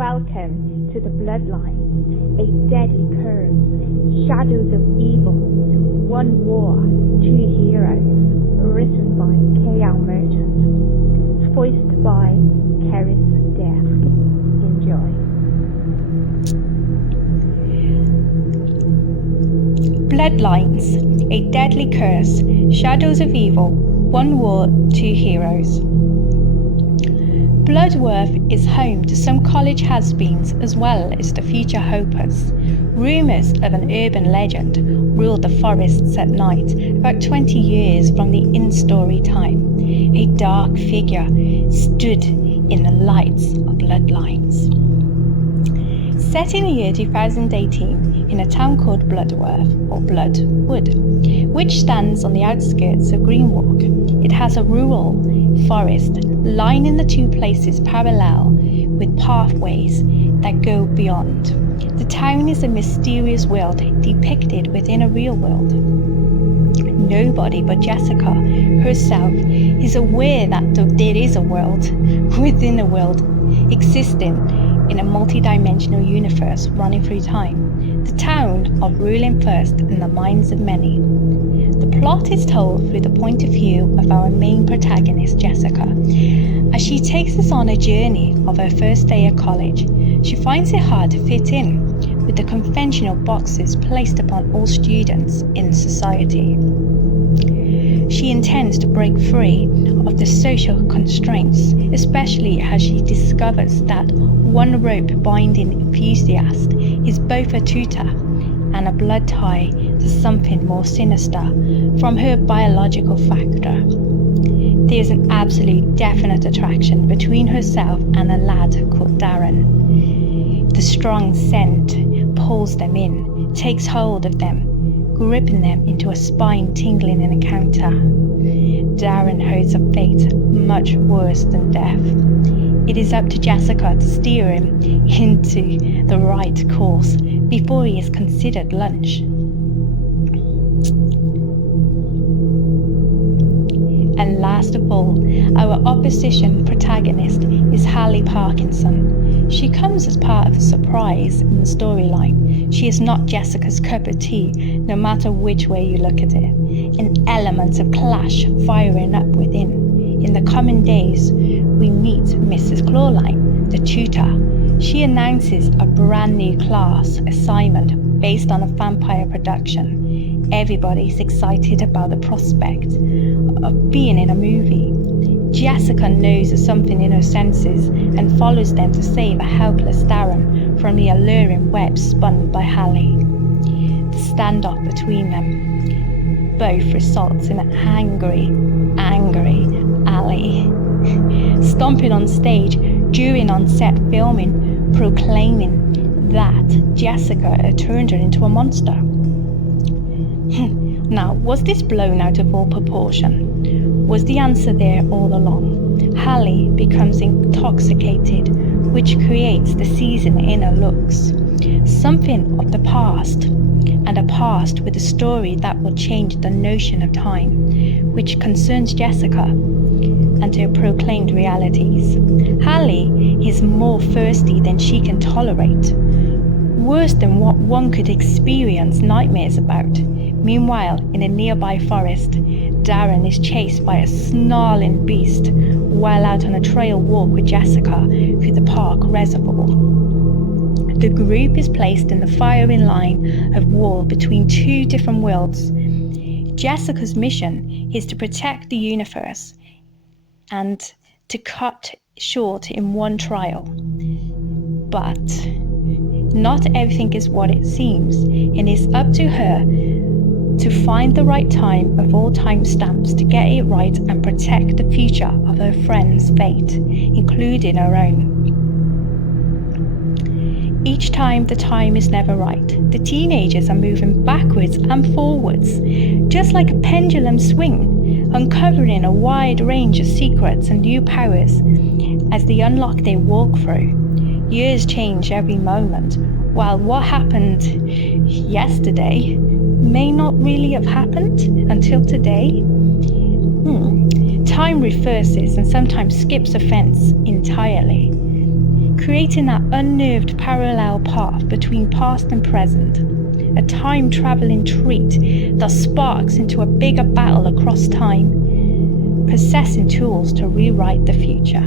Welcome to the Bloodlines, a deadly curse, shadows of evil, one war, two heroes, written by K.L. Merchant, voiced by Ceresdeath. Enjoy. Bloodlines, a deadly curse, shadows of evil, one war, two heroes. Bloodworth is home to some college has-beens as well as the future hopers. Rumours of an urban legend ruled the forests at night about 20 years from the in-story time. A dark figure stood in the lights of Bloodlines. Set in the year 2018 in a town called Bloodworth, or Bloodwood, which stands on the outskirts of Greenwalk. It has a rural forest lining the two places parallel with pathways that go beyond. The town is a mysterious world depicted within a real world. Nobody but Jessica herself is aware that there is a world within a world existing in a multi-dimensional universe running through time. The town of ruling first in the minds of many. The plot is told through the point of view of our main protagonist, Jessica. As she takes us on a journey of her first day at college, she finds it hard to fit in with the conventional boxes placed upon all students in society. She intends to break free of the social constraints, especially as she discovers that one rope binding enthusiast is both a tutor and a blood tie to something more sinister from her biological factor. There is an absolute definite attraction between herself and a lad called Darren. The strong scent pulls them in, takes hold of them, gripping them into a spine-tingling encounter. Darren holds a fate much worse than death. It is up to Jessica to steer him into the right course before he is considered lunch. And last of all, our opposition protagonist is Hallie Parkinson. She comes as part of a surprise in the storyline. She is not Jessica's cup of tea, no matter which way you look at it. An element of clash firing up within. In the coming days, we meet Mrs. Clawline, the tutor. She announces a brand new class assignment based on a vampire production. Everybody's excited about the prospect of being in a movie. Jessica knows something in her senses and follows them to save a helpless Darren from the alluring web spun by Hallie. The standoff between them both results in an angry Allie stomping on stage during on-set filming, proclaiming that Jessica had turned her into a monster. Now, was this blown out of all proportion? Was the answer there all along? Hallie becomes intoxicated, which creates the season inner looks. Something of the past, and a past with a story that will change the notion of time, which concerns Jessica and her proclaimed realities. Hallie is more thirsty than she can tolerate, worse than what one could experience nightmares about. Meanwhile, in a nearby forest, Darren is chased by a snarling beast while out on a trail walk with Jessica through the park reservoir. The group is placed in the firing line of war between two different worlds. Jessica's mission is to protect the universe and to cut short in one trial. But not everything is what it seems, and it's up to her to find the right time of all timestamps to get it right and protect the future of her friend's fate, including her own. Each time, the time is never right. The teenagers are moving backwards and forwards, just like a pendulum swing, uncovering a wide range of secrets and new powers as they unlock their walkthrough. Years change every moment, while what happened yesterday may not really have happened until today. Time reverses and sometimes skips events entirely. creating that unnerved parallel path between past and present, a time-traveling treat that sparks into a bigger battle across time, possessing tools to rewrite the future.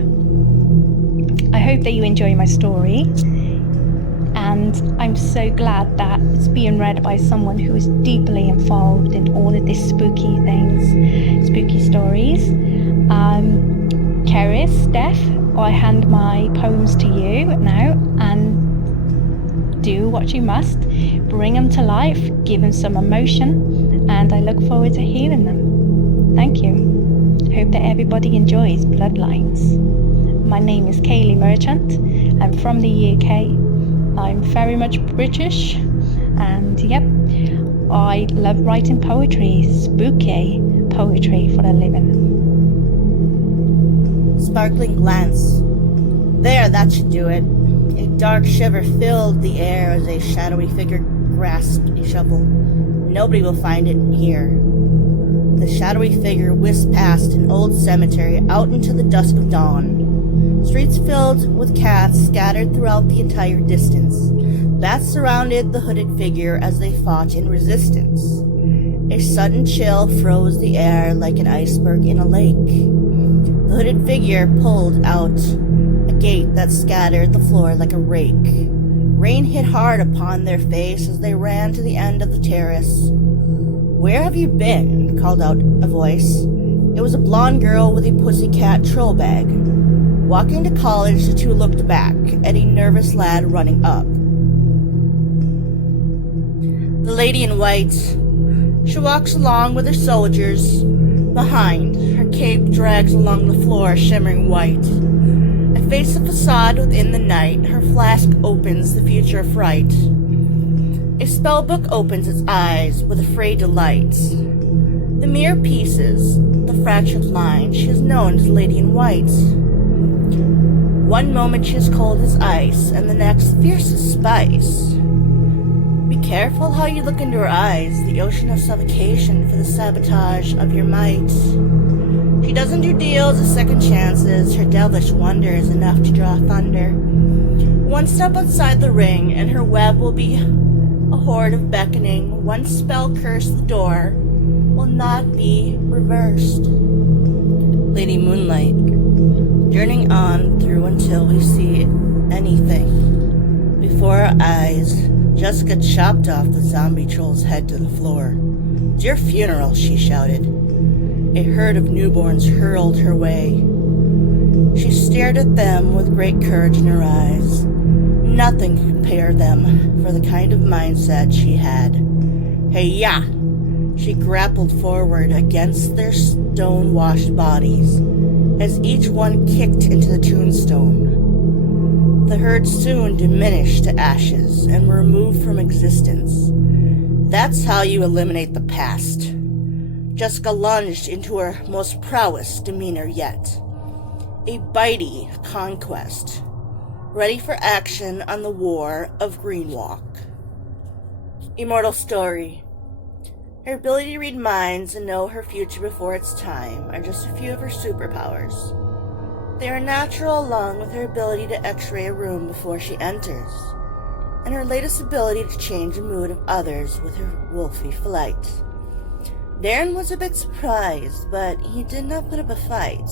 I hope that you enjoy my story, and I'm so glad that it's being read by someone who is deeply involved in all of these spooky things, spooky stories. Ceresdeath, I hand my poems to you now, and do what you must. Bring them to life, give them some emotion, and I look forward to hearing them. Thank you. Hope that everybody enjoys Bloodlines. My name is Kaylee Merchant. I'm from the UK. I'm very much British, and yep, I love writing poetry, spooky poetry for a living. Sparkling glance. There, that should do it. A dark shiver filled the air as a shadowy figure grasped a shovel. Nobody will find it here. The shadowy figure whisked past an old cemetery out into the dusk of dawn. Streets filled with cats scattered throughout the entire distance. Bats surrounded the hooded figure as they fought in resistance. A sudden chill froze the air like an iceberg in a lake. The hooded figure pulled out a gate that scattered the floor like a rake. Rain hit hard upon their face as they ran to the end of the terrace. "Where have you been?" called out a voice. It was a blonde girl with a pussycat troll bag. Walking to college, the two looked back at a nervous lad running up. The lady in white. She walks along with her soldiers. Behind, her cape drags along the floor, shimmering white. I face a facade within the night. Her flask opens the future of fright. A spellbook opens its eyes with afraid delight. The mere pieces, the fractured lines, she is known as Lady in White. One moment she is cold as ice, and the next fierce as spice. Be careful how you look into her eyes, the ocean of suffocation for the sabotage of your might. She doesn't do deals as second chances, her devilish wonder is enough to draw thunder. One step outside the ring, and her web will be a horde of beckoning. One spell cursed, the door will not be reversed. Lady Moonlight, journeying on through until we see anything. Before our eyes, Jessica chopped off the zombie troll's head to the floor. "It's your funeral," she shouted. A herd of newborns hurled her way. She stared at them with great courage in her eyes. Nothing could prepare them for the kind of mindset she had. Hey-ya! She grappled forward against their stone-washed bodies as each one kicked into the tombstone. The herd soon diminished to ashes and were removed from existence. That's how you eliminate the past. Jessica lunged into her most prowess demeanor yet. A bitey conquest, ready for action on the war of Greenwalk. Immortal story. Her ability to read minds and know her future before its time are just a few of her superpowers. They are natural along with her ability to x-ray a room before she enters, and her latest ability to change the mood of others with her wolfy flight. Darren was a bit surprised, but he did not put up a fight.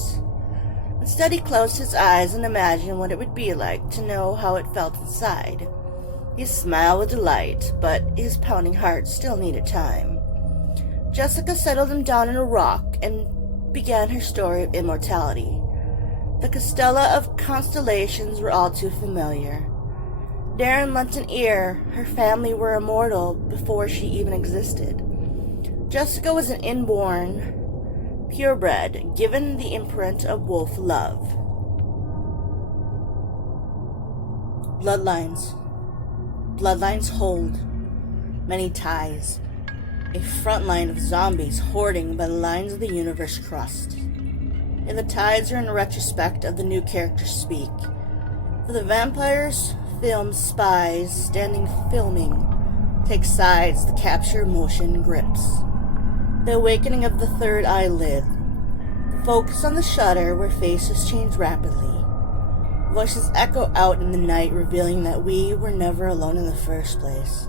Instead, he closed his eyes and imagined what it would be like to know how it felt inside. He smiled with delight, but his pounding heart still needed time. Jessica settled him down in a rock and began her story of immortality. The Castella of constellations were all too familiar. Darren lent an ear. Her family were immortal before she even existed. Jessica was an inborn, purebred, given the imprint of wolf love. Bloodlines. Bloodlines hold many ties. A front line of zombies hoarding by the lines of the universe crust. And the tides are in retrospect of the new characters speak. For the vampires, film spies, standing filming, take sides, the capture motion grips. The awakening of the third eyelid. The focus on the shutter where faces change rapidly. Voices echo out in the night, revealing that we were never alone in the first place.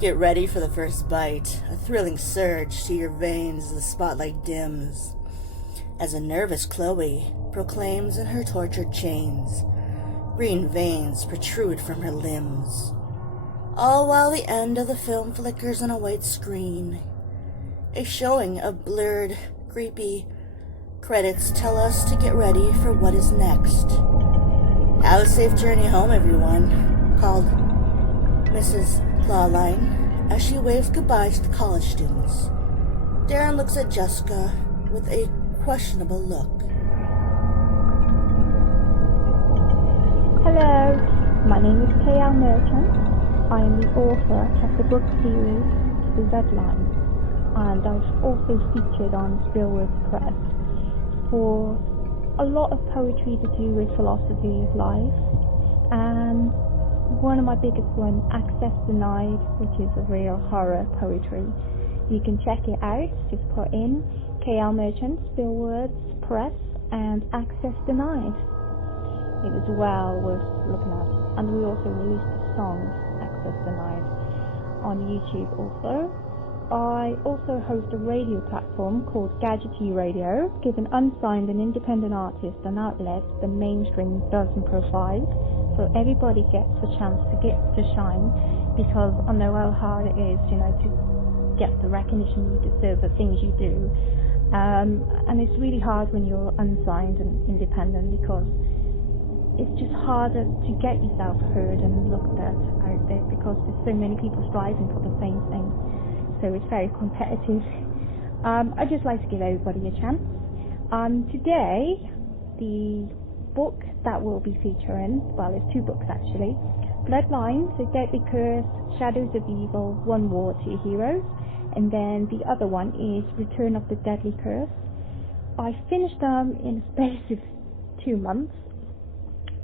Get ready for the first bite, a thrilling surge to your veins as the spotlight dims, as a nervous Chloe proclaims in her tortured chains. Green veins protrude from her limbs, all while the end of the film flickers on a white screen. A showing of blurred, creepy credits tell us to get ready for what is next. Have a safe journey home, everyone, called Mrs. Clawline as she waves goodbye to the college students. Darren looks at Jessica with a questionable look. Hello, my name is K.L. Merchant. I am the author of the book series Ceresdeath, and I've also featured on Spillwords Press for a lot of poetry to do with philosophy of life, and one of my biggest ones, Access Denied, which is a real horror poetry. You can check it out, just put in K.L. Merchant, Spillwords Press, and Access Denied. It was well worth looking at. And we also released the song Access Denied on YouTube also. I also host a radio platform called Gadgety Radio, giving unsigned and independent artists an outlet the mainstream doesn't provide, so everybody gets a chance to shine, because I know how hard it is, to get the recognition you deserve for things you do, and it's really hard when you're unsigned and independent, because it's just harder to get yourself heard and looked at out there, because there's so many people striving for the same thing. So it's very competitive. I just like to give everybody a chance. Today, the book that we'll be featuring, well, it's two books actually. Bloodlines, A Deadly Curse, Shadows of Evil, One War, Two Heroes. And then the other one is Return of the Deadly Curse. I finished them in a space of 2 months.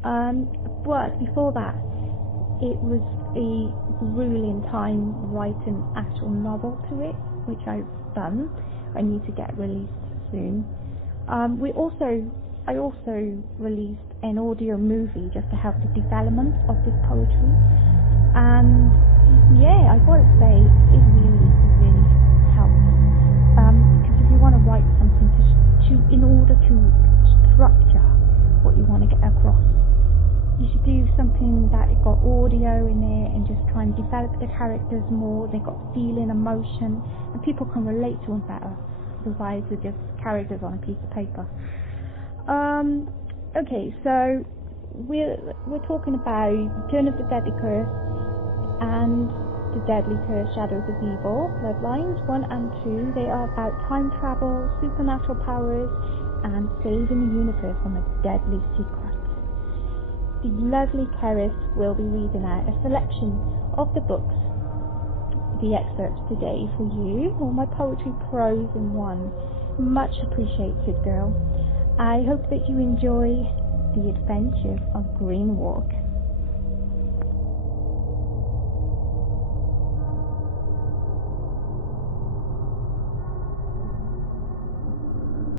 But before that, it was a grueling time writing actual novel to it, which I've done. I need to get released soon. I also released an audio movie just to help the development of this poetry. And yeah, I gotta say, it really, really helped. Because if you want to write something in order to structure what you want to get across, you should do something that got audio in it and just try and develop the characters more. They got feeling, emotion, and people can relate to them better. Otherwise, they're just characters on a piece of paper. Okay, so we're talking about Return of the Deadly Curse and The Deadly Curse, Shadows of Evil, Bloodlines 1 and 2. They are about time travel, supernatural powers, and saving the universe from a deadly secret. The lovely Keris will be reading out a selection of the books, the excerpts today for you, all my poetry prose in one. Much appreciated, girl. I hope that you enjoy the adventures of Green Walk.